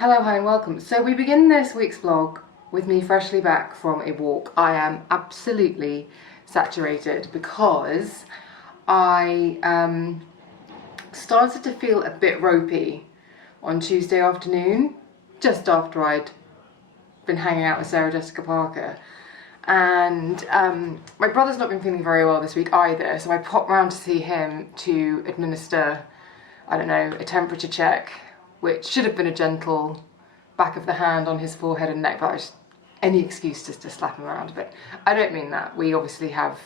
Hello, hi and welcome. So we begin this week's vlog with me freshly back from a walk. I am absolutely saturated because I started to feel a bit ropey on Tuesday afternoon, just after I'd been hanging out with Sarah Jessica Parker. And my brother's not been feeling very well this week either, so I popped round to see him to administer, I don't know, a temperature check, which should have been a gentle back of the hand on his forehead and neck, but I just, any excuse just to slap him around a bit. I don't mean that. We obviously have,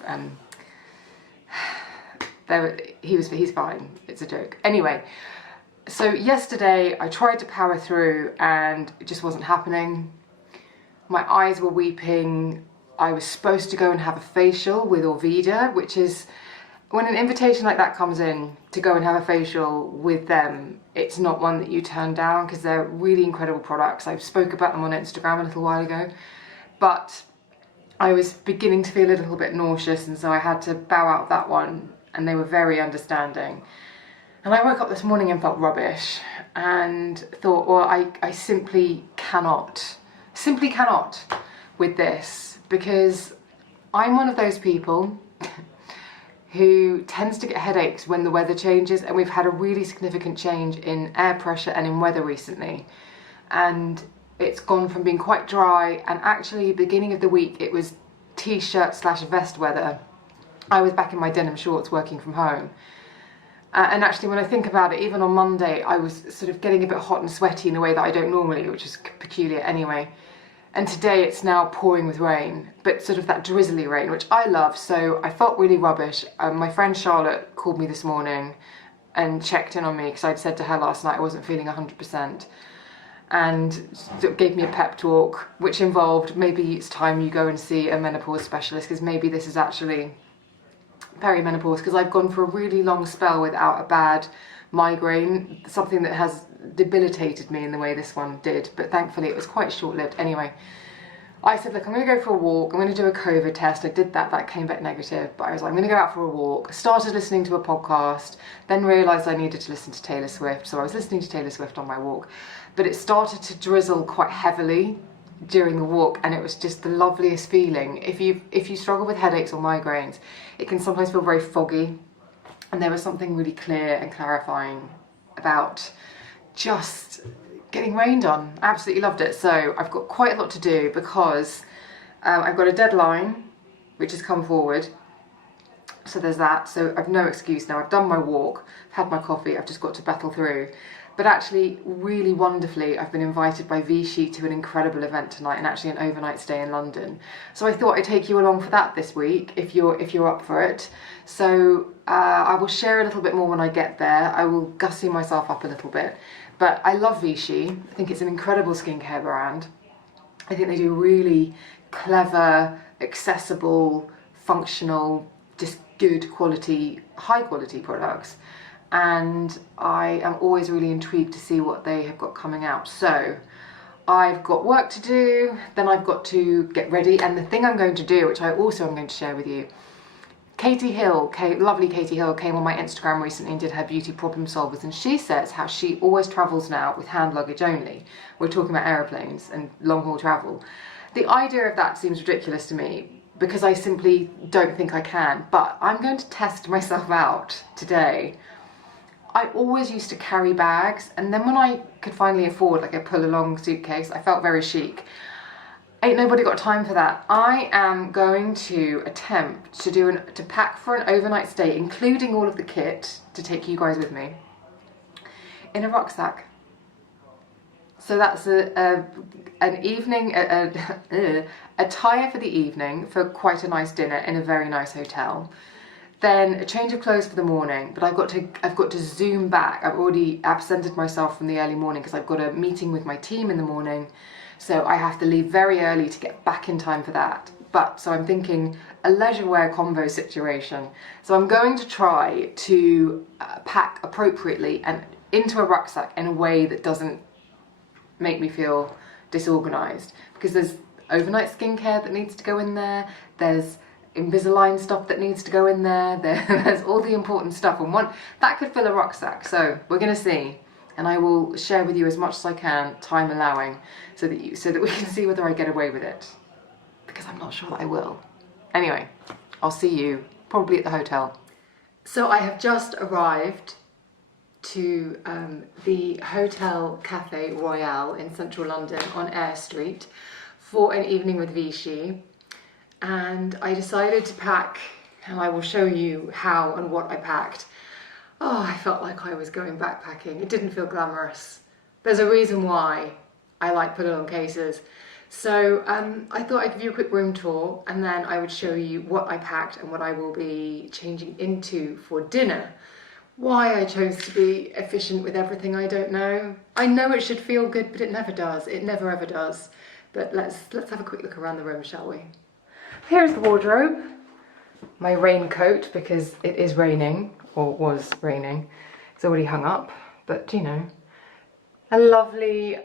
he's fine. It's a joke. Anyway, so yesterday I tried to power through and it just wasn't happening. My eyes were weeping. I was supposed to go and have a facial with Orveda, which is, when an invitation like that comes in to go and have a facial with them, it's not one that you turn down because they're really incredible products. I spoke about them on Instagram a little while ago, but I was beginning to feel a little bit nauseous, and so I had to bow out of that one, and they were very understanding. And I woke up this morning and felt rubbish and thought, well, I simply cannot with this, because I'm one of those people who tends to get headaches when the weather changes, and we've had a really significant change in air pressure and in weather recently, and it's gone from being quite dry, and actually beginning of the week it was t-shirt / vest weather. I was back in my denim shorts working from home, and actually when I think about it, even on Monday I was sort of getting a bit hot and sweaty in a way that I don't normally, which is peculiar anyway. And today it's now pouring with rain, but sort of that drizzly rain, which I love, so I felt really rubbish. My friend Charlotte called me this morning and checked in on me because I'd said to her last night I wasn't feeling 100%, and sort of gave me a pep talk, which involved maybe it's time you go and see a menopause specialist, because maybe this is actually perimenopause, because I've gone for a really long spell without a bad migraine, something that has debilitated me in the way this one did, but thankfully it was quite short-lived. Anyway, I said, look, I'm going to go for a walk, I'm going to do a COVID test. I did that, that came back negative, but I was like, I'm going to go out for a walk. Started listening to a podcast, then realised I needed to listen to Taylor Swift, so I was listening to Taylor Swift on my walk, but it started to drizzle quite heavily during the walk, and it was just the loveliest feeling. If you struggle with headaches or migraines, it can sometimes feel very foggy, and there was something really clear and clarifying about just getting rained on. Absolutely loved it. So I've got quite a lot to do because I've got a deadline which has come forward, so there's that. So I've no excuse now. I've done my walk, I've had my coffee, I've just got to battle through. But actually, really wonderfully, I've been invited by Vichy to an incredible event tonight, and actually an overnight stay in London. So I thought I'd take you along for that this week, if you're up for it. So I will share a little bit more when I get there. I will gussy myself up a little bit. But I love Vichy. I think it's an incredible skincare brand. I think they do really clever, accessible, functional, just good quality, high quality products. And I am always really intrigued to see what they have got coming out. So I've got work to do, then I've got to get ready, and the thing I'm going to do, which I also am going to share with you, lovely Katie Hill came on my Instagram recently and did her beauty problem solvers, and she says how she always travels now with hand luggage only. We're talking about aeroplanes and long haul travel. The idea of that seems ridiculous to me because I simply don't think I can, but I'm going to test myself out today. I always used to carry bags, and then when I could finally afford like a pull-along suitcase, I felt very chic. Ain't nobody got time for that. I am going to attempt to pack for an overnight stay, including all of the kit to take you guys with me, in a rucksack. So that's an evening, attire for the evening for quite a nice dinner in a very nice hotel. Then a change of clothes for the morning, but I've got to zoom back. I've already absented myself from the early morning because I've got a meeting with my team in the morning, so I have to leave very early to get back in time for that. But so I'm thinking a leisure wear combo situation. So I'm going to try to pack appropriately and into a rucksack in a way that doesn't make me feel disorganized, because there's overnight skincare that needs to go in there, there's Invisalign stuff that needs to go in there, there's all the important stuff, and that could fill a rucksack. So we're gonna see. and I will share with you as much as I can, time allowing, so that we can see whether I get away with it, because I'm not sure that I will. Anyway, I'll see you probably at the hotel. So I have just arrived to the Hotel Cafe Royale in central London on Eyre Street for an evening with Vichy, and I decided to pack, and I will show you how and what I packed. Oh, I felt like I was going backpacking. It didn't feel glamorous. There's a reason why I like put-on cases. So I thought I'd give you a quick room tour, and then I would show you what I packed and what I will be changing into for dinner. Why I chose to be efficient with everything, I don't know. I know it should feel good, but it never does. It never ever does. But let's have a quick look around the room, shall we? Here's the wardrobe. My raincoat, because it is raining, or was raining. It's already hung up, but you know, a lovely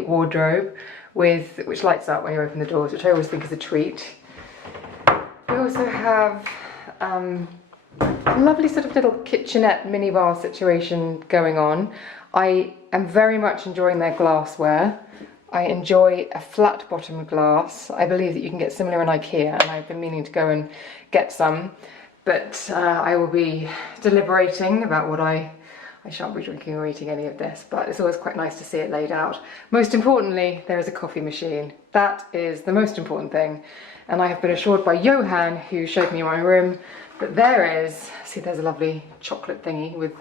wardrobe which lights up when you open the doors, which I always think is a treat. We also have a lovely sort of little kitchenette minibar situation going on. I am very much enjoying their glassware. I enjoy a flat bottomed glass. I believe that you can get similar in IKEA, and I've been meaning to go and get some, but I will be deliberating about what I shan't be drinking or eating any of this, but it's always quite nice to see it laid out. Most importantly, there is a coffee machine. That is the most important thing, and I have been assured by Johan, who showed me my room, that there is, see, there's a lovely chocolate thingy with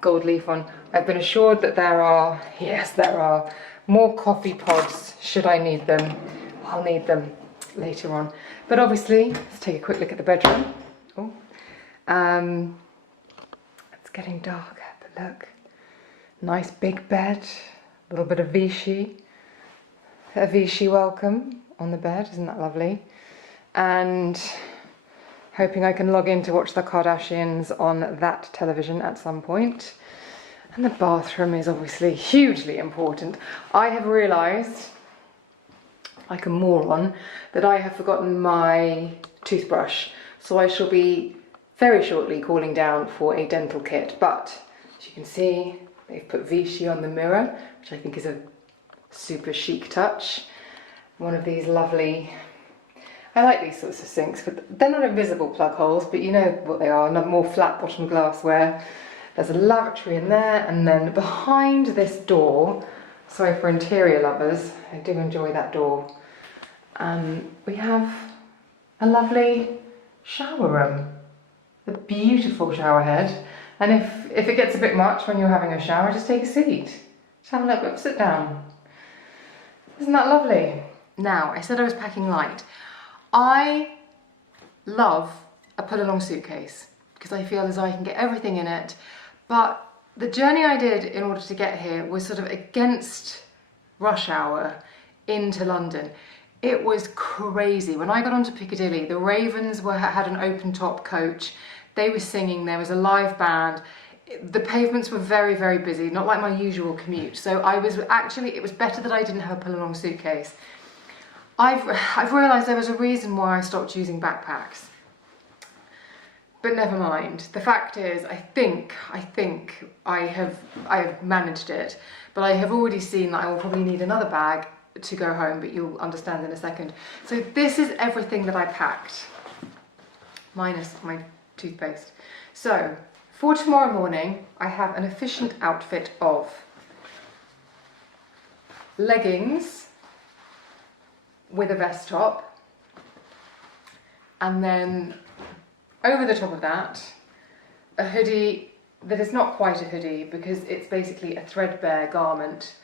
gold leaf on. I've been assured that there are, yes, there are more coffee pods should I need them. I'll need them later on. But obviously, let's take a quick look at the bedroom. Oh, it's getting dark, but look. Nice big bed, a little bit of Vichy. A Vichy welcome on the bed, isn't that lovely? And hoping I can log in to watch the Kardashians on that television at some point. And the bathroom is obviously hugely important. I have realised, like a moron, that I have forgotten my toothbrush. So I shall be very shortly calling down for a dental kit. But as you can see, they've put Vichy on the mirror, which I think is a super chic touch. One of these lovely, I like these sorts of sinks, but they're not invisible plug holes, but you know what they are, more flat bottom glassware. There's a lavatory in there, and then behind this door, sorry for interior lovers, I do enjoy that door, we have a lovely shower room, a beautiful shower head, and if it gets a bit much when you're having a shower, just take a seat, just have a look, sit down. Isn't that lovely? Now, I said I was packing light. I love a pull-along suitcase because I feel as though I can get everything in it. But the journey I did in order to get here was sort of against rush hour into London. It was crazy. When I got onto Piccadilly, the Ravens had an open top coach. They were singing, there was a live band. The pavements were very, very busy, not like my usual commute. So it was better that I didn't have a pull-along suitcase. I've realised there was a reason why I stopped using backpacks. But never mind. The fact is, I think I have managed it, but I have already seen that I will probably need another bag to go home, but you'll understand in a second. So this is everything that I packed, minus my toothpaste. So for tomorrow morning, I have an efficient outfit of leggings with a vest top, and then over the top of that, a hoodie that is not quite a hoodie because it's basically a threadbare garment,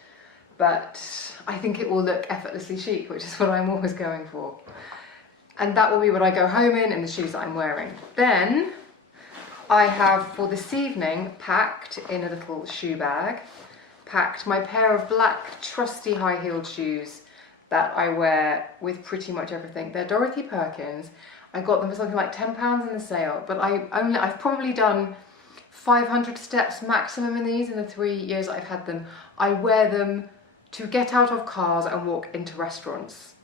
but I think it will look effortlessly chic, which is what I'm always going for. And that will be what I go home in and the shoes that I'm wearing. Then I have, for this evening, packed in a little shoe bag, packed my pair of black trusty high-heeled shoes that I wear with pretty much everything. They're Dorothy Perkins. I got them for something like £10 in the sale, but I've probably done 500 steps maximum in these in the 3 years I've had them. I wear them to get out of cars and walk into restaurants.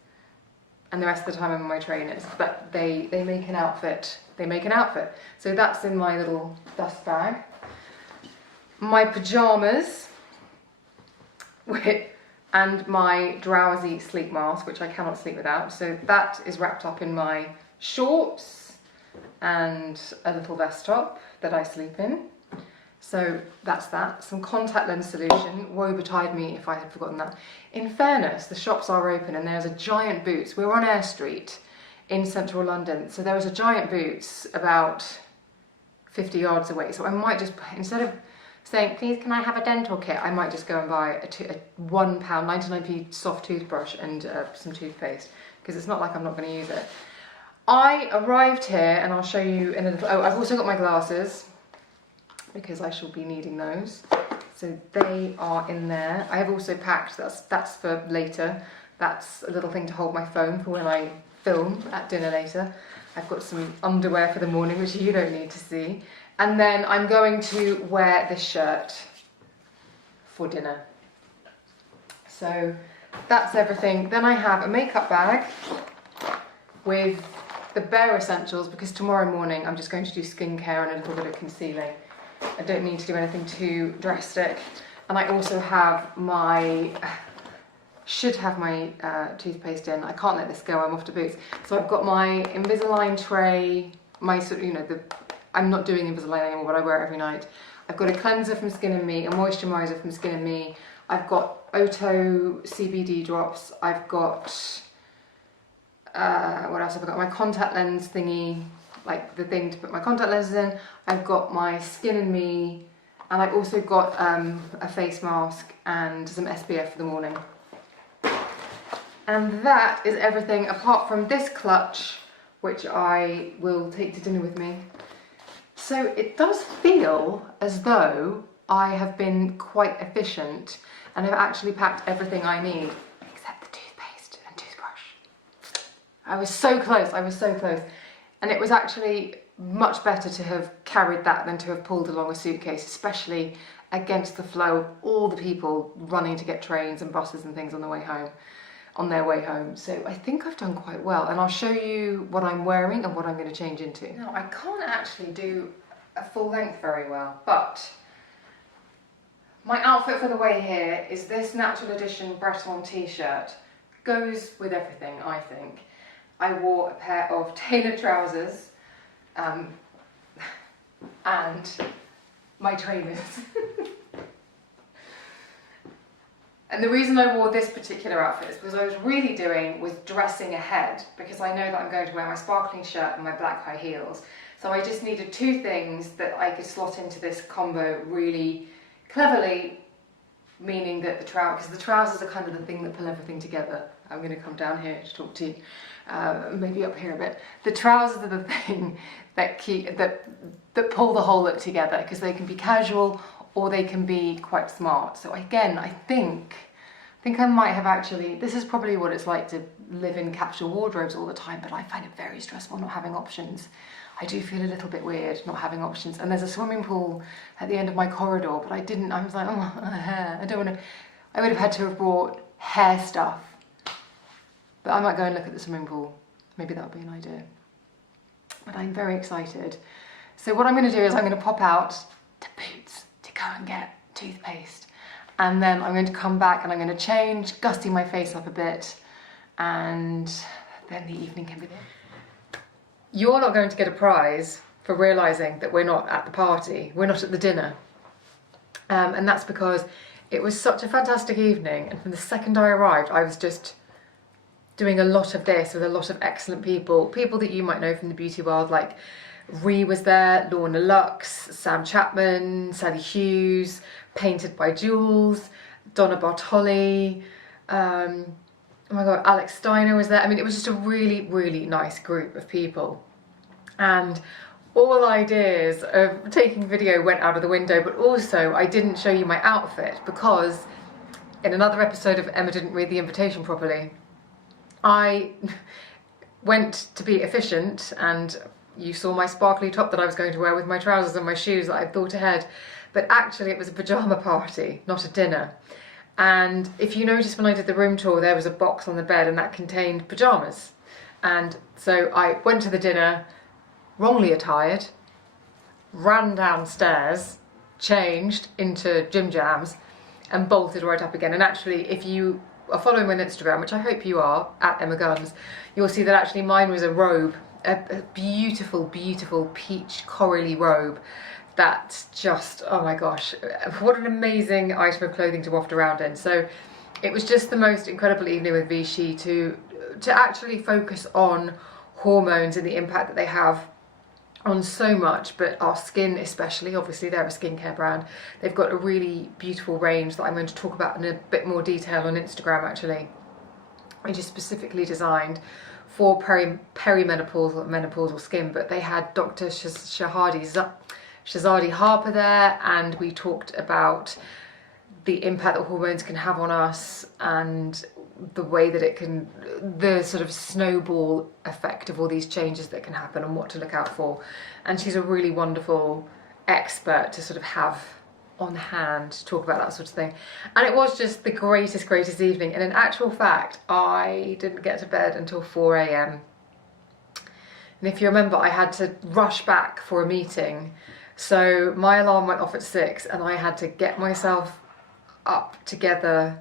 And the rest of the time I'm in my trainers, but they make an outfit. They make an outfit. So that's in my little dust bag. my pyjamas and my drowsy sleep mask, which I cannot sleep without. So that is wrapped up in my shorts and a little vest top that I sleep in. So that's that. Some contact lens solution. Woe betide me if I had forgotten that. In fairness, the shops are open and there's a giant Boots. We're on Eyre Street in central London. So there was a giant Boots about 50 yards away. So I might just, instead of saying, please can I have a dental kit, I might just go and buy a £1, 99p soft toothbrush and some toothpaste, because it's not like I'm not going to use it. I arrived here, and I'll show you in a little, oh, I've also got my glasses, because I shall be needing those. So they are in there. I have also packed, that's for later, that's a little thing to hold my phone for when I film at dinner later. I've got some underwear for the morning, which you don't need to see. And then I'm going to wear this shirt for dinner. So that's everything. Then I have a makeup bag with the bare essentials, because tomorrow morning I'm just going to do skincare and a little bit of concealing. I don't need to do anything too drastic. And I also have should have my toothpaste in. I can't let this go, I'm off to Boots. So I've got my Invisalign tray, my sort of, you know, I'm not doing Invisalign anymore, but I wear it every night. I've got a cleanser from Skin and Me, a moisturiser from Skin and Me. I've got Oto CBD drops. I've got, what else have I got? My contact lens thingy, like the thing to put my contact lenses in. I've got my Skin and Me, and I've also got a face mask and some SPF for the morning. And that is everything apart from this clutch, which I will take to dinner with me. So it does feel as though I have been quite efficient and have actually packed everything I need, except the toothpaste and toothbrush. I was so close, I was so close. And it was actually much better to have carried that than to have pulled along a suitcase, especially against the flow of all the people running to get trains and buses and things on their way home. So I think I've done quite well, and I'll show you what I'm wearing and what I'm going to change into. Now, I can't actually do a full length very well, but my outfit for the way here is this Natural Edition Breton t-shirt. Goes with everything, I think. I wore a pair of tailored trousers and my trainers. And the reason I wore this particular outfit is because I was really doing with dressing ahead, because I know that I'm going to wear my sparkling shirt and my black high heels. So I just needed two things that I could slot into this combo really cleverly, meaning that because the trousers are kind of the thing that pull everything together. I'm going to come down here to talk to you, maybe up here a bit. The trousers are the thing that that pull the whole look together, because they can be casual or they can be quite smart. So again, I think I might have actually, this is probably what it's like to live in capsule wardrobes all the time, but I find it very stressful not having options. I do feel a little bit weird not having options. And there's a swimming pool at the end of my corridor, but I was like, oh, hair, I don't want to, I would have had to have brought hair stuff. But I might go and look at the swimming pool. Maybe that would be an idea. But I'm very excited. So what I'm going to do is I'm going to pop out to Boots to go and get toothpaste. And then I'm going to come back and I'm going to change, gusty my face up a bit, and then the evening can begin. You're not going to get a prize for realising that we're not at the party, we're not at the dinner. And that's because it was such a fantastic evening, and from the second I arrived I was just doing a lot of this with a lot of excellent people that you might know from the beauty world, like Ree was there, Lorna Lux, Sam Chapman, Sally Hughes, Painted by Jules, Donna Bartoli, oh my god, Alex Steiner was there. I mean, it was just a really, really nice group of people. And all ideas of taking video went out of the window, but also I didn't show you my outfit because in another episode of Emma Didn't Read the Invitation Properly, I went to be efficient, and you saw my sparkly top that I was going to wear with my trousers and my shoes that I'd thought ahead. But actually it was a pyjama party, not a dinner. And if you notice when I did the room tour, there was a box on the bed and that contained pyjamas. And so I went to the dinner, wrongly attired, ran downstairs, changed into gym jams and bolted right up again. And actually, if you are following me on Instagram, which I hope you are, at Emma Guns, you'll see that actually mine was a robe, a beautiful, beautiful peach corally robe that's just, oh my gosh, what an amazing item of clothing to waft around in. So it was just the most incredible evening with Vichy to actually focus on hormones and the impact that they have on so much, but our skin especially. Obviously they're a skincare brand. They've got a really beautiful range that I'm going to talk about in a bit more detail on Instagram actually, which is specifically designed for perimenopausal or menopausal skin. But they had Dr. Shazadi Harper there, and we talked about the impact that hormones can have on us and the way that it can, the sort of snowball effect of all these changes that can happen and what to look out for. And she's a really wonderful expert to sort of have on hand to talk about that sort of thing. And it was just the greatest evening. And in actual fact, I didn't get to bed until 4 a.m. And if you remember, I had to rush back for a meeting. So my alarm went off at 6 and I had to get myself up together,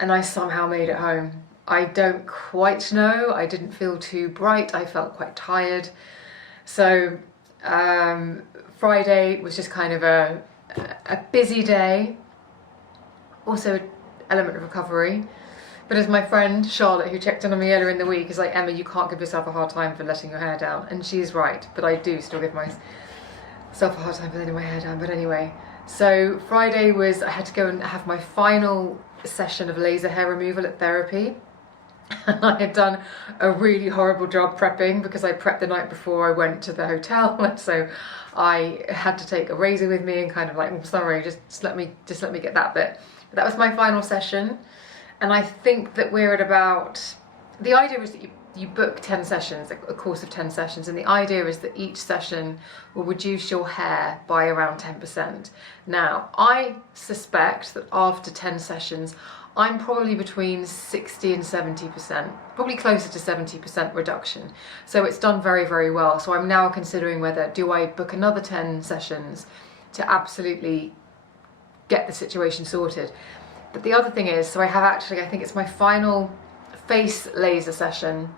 and I somehow made it home. I don't quite know, I didn't feel too bright, I felt quite tired. So Friday was just kind of a busy day, also an element of recovery. But as my friend Charlotte, who checked in on me earlier in the week, is like, Emma, you can't give yourself a hard time for letting your hair down. And she's right, but I do still give myself a hard time for letting my hair down. But anyway, so Friday was, I had to go and have my final session of laser hair removal at therapy. I had done a really horrible job prepping because I prepped the night before I went to the hotel, and so I had to take a razor with me and kind of like, I'm sorry, just let me get that bit. But that was my final session, and I think that we're at about, the idea is that you book 10 sessions, a course of 10 sessions, and the idea is that each session will reduce your hair by around 10%. Now, I suspect that after 10 sessions, I'm probably between 60 and 70%, probably closer to 70% reduction. So it's done very well. So I'm now considering whether, do I book another 10 sessions to absolutely get the situation sorted. But the other thing is, so I have actually, I think it's my final face laser session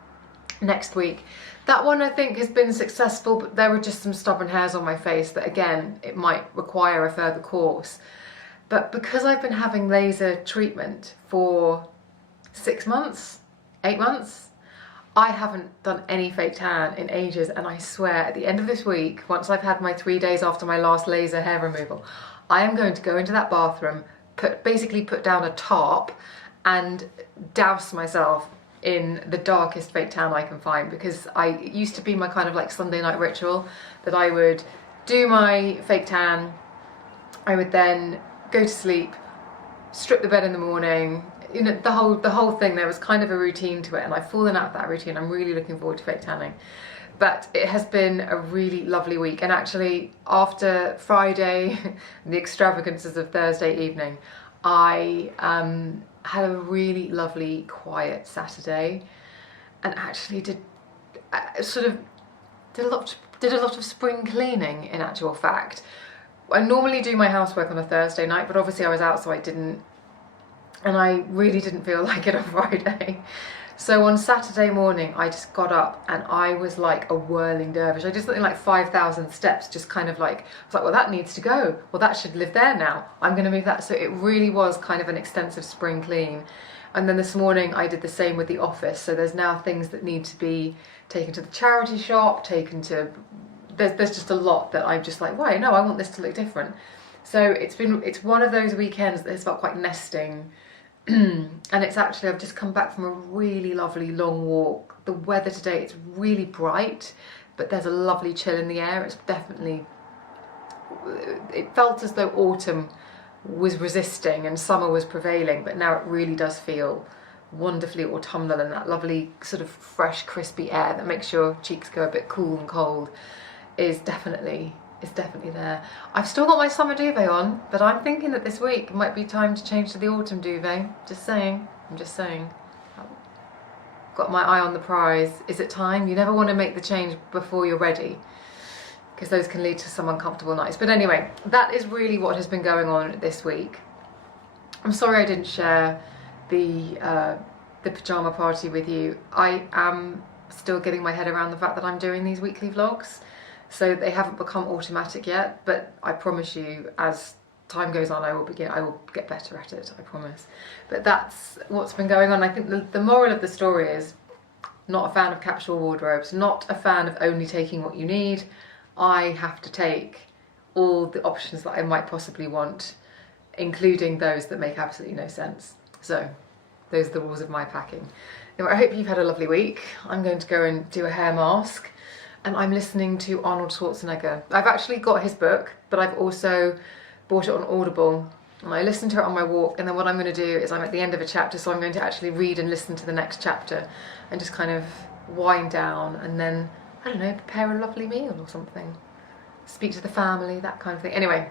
next week. That one I think has been successful, but there were just some stubborn hairs on my face that again, it might require a further course. But because I've been having laser treatment for 6 months, 8 months, I haven't done any fake tan in ages, and I swear at the end of this week, once I've had my 3 days after my last laser hair removal, I am going to go into that bathroom, basically put down a tarp and douse myself in the darkest fake tan I can find, because it used to be my kind of like Sunday night ritual that I would do my fake tan, I would then go to sleep, strip the bed in the morning, you know, the whole thing. There was kind of a routine to it, and I've fallen out of that routine. I'm really looking forward to fake tanning. But it has been a really lovely week, and actually after Friday and the extravagances of Thursday evening, I had a really lovely quiet Saturday, and actually did a lot of spring cleaning in actual fact. I normally do my housework on a Thursday night, but obviously I was out so I didn't, and I really didn't feel like it on Friday. So on Saturday morning I just got up and I was like a whirling dervish. I did something like 5,000 steps, just kind of like, I was like, well, that needs to go, well, that should live there now, I'm going to move that. So it really was kind of an extensive spring clean. And then this morning I did the same with the office. So there's now things that need to be taken to the charity shop, taken to, there's just a lot that I'm just like, why, no, I want this to look different. So it's one of those weekends that has felt quite nesting. And it's actually, I've just come back from a really lovely long walk. The weather today, it's really bright, but there's a lovely chill in the air. It's definitely, it felt as though autumn was resisting and summer was prevailing, but now it really does feel wonderfully autumnal, and that lovely sort of fresh, crispy air that makes your cheeks go a bit cool and cold is definitely there. I've still got my summer duvet on, but I'm thinking that this week might be time to change to the autumn duvet. Just saying, I'm just saying. Got my eye on the prize. Is it time? You never want to make the change before you're ready. because those can lead to some uncomfortable nights. But anyway, that is really what has been going on this week. I'm sorry I didn't share the pyjama party with you. I am still getting my head around the fact that I'm doing these weekly vlogs, so they haven't become automatic yet, but I promise you, as time goes on, I will get better at it, I promise. But that's what's been going on. I think the moral of the story is, not a fan of capsule wardrobes, not a fan of only taking what you need. I have to take all the options that I might possibly want, including those that make absolutely no sense. So those are the rules of my packing. Anyway, I hope you've had a lovely week. I'm going to go and do a hair mask, and I'm listening to Arnold Schwarzenegger. I've actually got his book, but I've also bought it on Audible, and I listen to it on my walk, and then what I'm going to do is, I'm at the end of a chapter, so I'm going to actually read and listen to the next chapter and just kind of wind down, and then, I don't know, prepare a lovely meal or something. Speak to the family, that kind of thing. Anyway,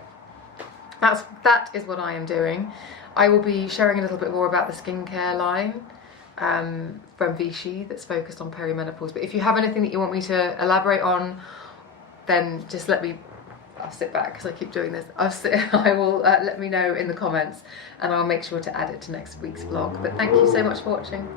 that is what I am doing. I will be sharing a little bit more about the skincare line from Vichy that's focused on perimenopause. But if you have anything that you want me to elaborate on, then just let me... I'll sit back because I keep doing this. I will let me know in the comments, and I'll make sure to add it to next week's vlog. But thank you so much for watching.